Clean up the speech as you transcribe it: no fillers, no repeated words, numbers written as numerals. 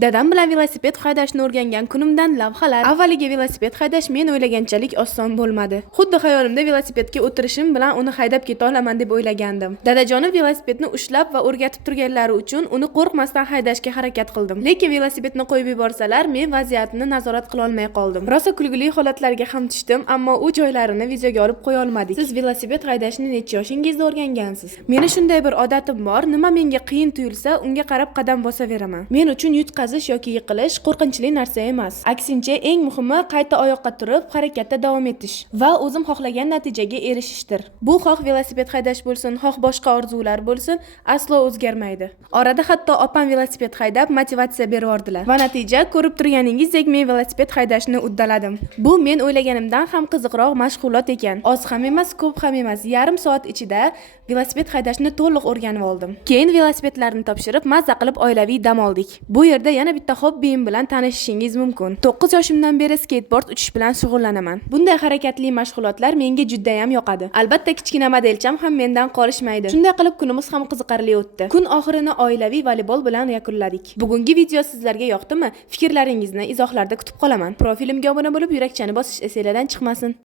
Dadam bilan velosiped haydashni o'rgangan kunimdan lavhalar. Avvaliga velosiped haydash men o'ylaganchalik oson bo'lmadi. Xuddi xayolimda velosipedga o'tirishim bilan uni haydab keta olaman deb o'ylagandim. Dadajonim velosipedni ushlab va o'rgatib turganlari uchun uni qo'rqmasdan haydashga harakat qildim. Lekin velosipedni qo'yib yuborsalar, men vaziyatni nazorat qila olmay qoldim. Rosa kulgili holatlarga ham tushdim, ammo u joylarini videoga olib qo'ya olmadik. Siz velosiped haydashni necha yoshingizda o'rgangansiz? Meni shunday bir odatim bor, nima menga qiyin tuyulsa, unga qarab qadam bosaveraman. Men uchun yutqazish yoki yiqilish qo'rqinchli narsa emas. Aksincha, eng muhimi qayta oyoqqa turib, harakatda davom etish va o'zim xohlagan natijaga erishishdir. Bu xoh velosiped haydash bo'lsin, xoh boshqa orzular bo'lsin, aslo o'zgarmaydi. Orada hatto opam velosiped haydab motivatsiya bervordilar va natija ko'rib turganingizdek men velosiped haydashni uddaladim. Bu men o'ylaganimdan ham qiziqroq mashg'ulot ekan. Oz ham emas, ko'p ham emas. Yarim soat ichida velosiped haydashni to'liq o'rganib oldim. Keyin velosipedlarni topshirib, mazza qilib oilaviy dam oldik. Bu yerda yana bitta hobbim bilan tanishishingiz mumkin. 9 yoshimdan beri skateboard uchish bilan shug'ullanaman. Bunday harakatli mashg'ulotlar menga juda ham yoqadi. Albatta kichkina modelcham ham mendan qolishmaydi. Shunday qilib kunimiz ham qiziqarli o'tdi. Kun oxirini oilaviy voleybol bilan yakunladik. Bugungi video sizlarga yoqdimi? Fikrlaringizni izohlarda kutib qolaman. Profilimga obuna bo'lib, yurakchani bosish esingizdan chiqmasin.